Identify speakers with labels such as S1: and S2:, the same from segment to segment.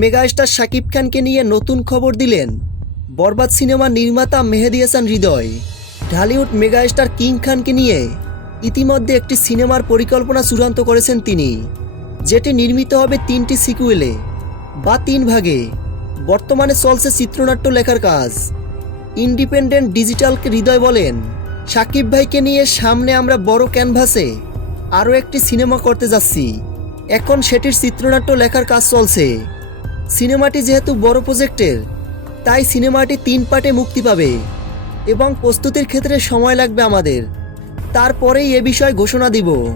S1: Megastar Shakib খানকে নিয়ে নতুন খবর দিলেন। বরবাদ সিনেমার নির্মাতা মেহেদি হাসান হৃদয়। ঢালিউড মেগাস্টার কিং খানকে নিয়ে ইতিমধ্যে একটি সিনেমার পরিকল্পনা চূড়ান্ত করেছেন তিনি, যেটি নির্মিত হবে তিনটি সিকুয়েলে বা তিন ভাগে। বর্তমানে চলছে চিত্রনাট্য লেখার কাজ। ইন্ডিপেন্ডেন্ট ডিজিটালকে হৃদয় বলেন সাকিব ভাইকে নিয়ে সামনে আমরা বড় ক্যানভাসে আরও একটি সিনেমা করতে যাচ্ছি। এখন সেটির চিত্রনাট্য লেখার কাজ চলছে। সিনেমাটি যেহেতু বড় প্রজেক্টের, তাই সিনেমাটি তিন পার্টে মুক্তি পাবে এবং প্রস্তুতির ক্ষেত্রে সময় লাগবে আমাদের। তারপরেই এ বিষয়ে ঘোষণা দিব।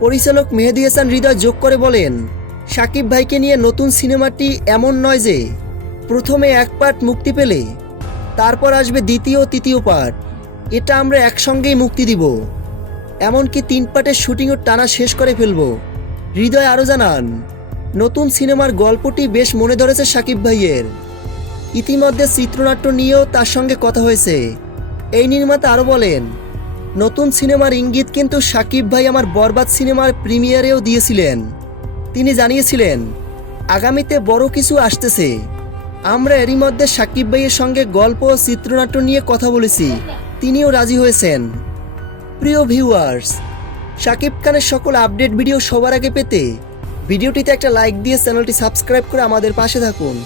S1: পরিচালক মেহেদি হাসান হৃদয় যোগ করে বলেন, সাকিব ভাইকে নিয়ে নতুন সিনেমাটি এমন নয় যে, প্রথমে এক পার্ট মুক্তি পেলে, তারপর আসবে দ্বিতীয় তৃতীয় পার্ট। এটা আমরা একসঙ্গেই মুক্তি দিব। এমনকি তিন পার্টের শুটিংও টানা শেষ করে ফেলব। হৃদয় আরও জানান নতুন সিনেমার গল্পটি বেশ মনে ধরেছে সাকিব ভাইয়ের। ইতিমধ্যে চিত্রনাট্য নিয়েও তার সঙ্গে কথা হয়েছে। এই নির্মাতা আরও বলেন, নতুন সিনেমার ইঙ্গিত কিন্তু সাকিব ভাই আমার বরবাদ সিনেমার প্রিমিয়ারেও দিয়েছিলেন। তিনি জানিয়েছিলেন, আগামীতে বড় কিছু আসতেছে। আমরা এরই মধ্যে সাকিব ভাইয়ের সঙ্গে গল্প ও চিত্রনাট্য নিয়ে কথা বলেছি। তিনিও রাজি হয়েছেন। প্রিয় ভিউয়ার্স, সাকিব খানের সকল আপডেট ভিডিও সবার আগে পেতে ভিডিওটিতে একটা লাইক দিয়ে চ্যানেলটি সাবস্ক্রাইব করে আমাদের পাশে থাকুন।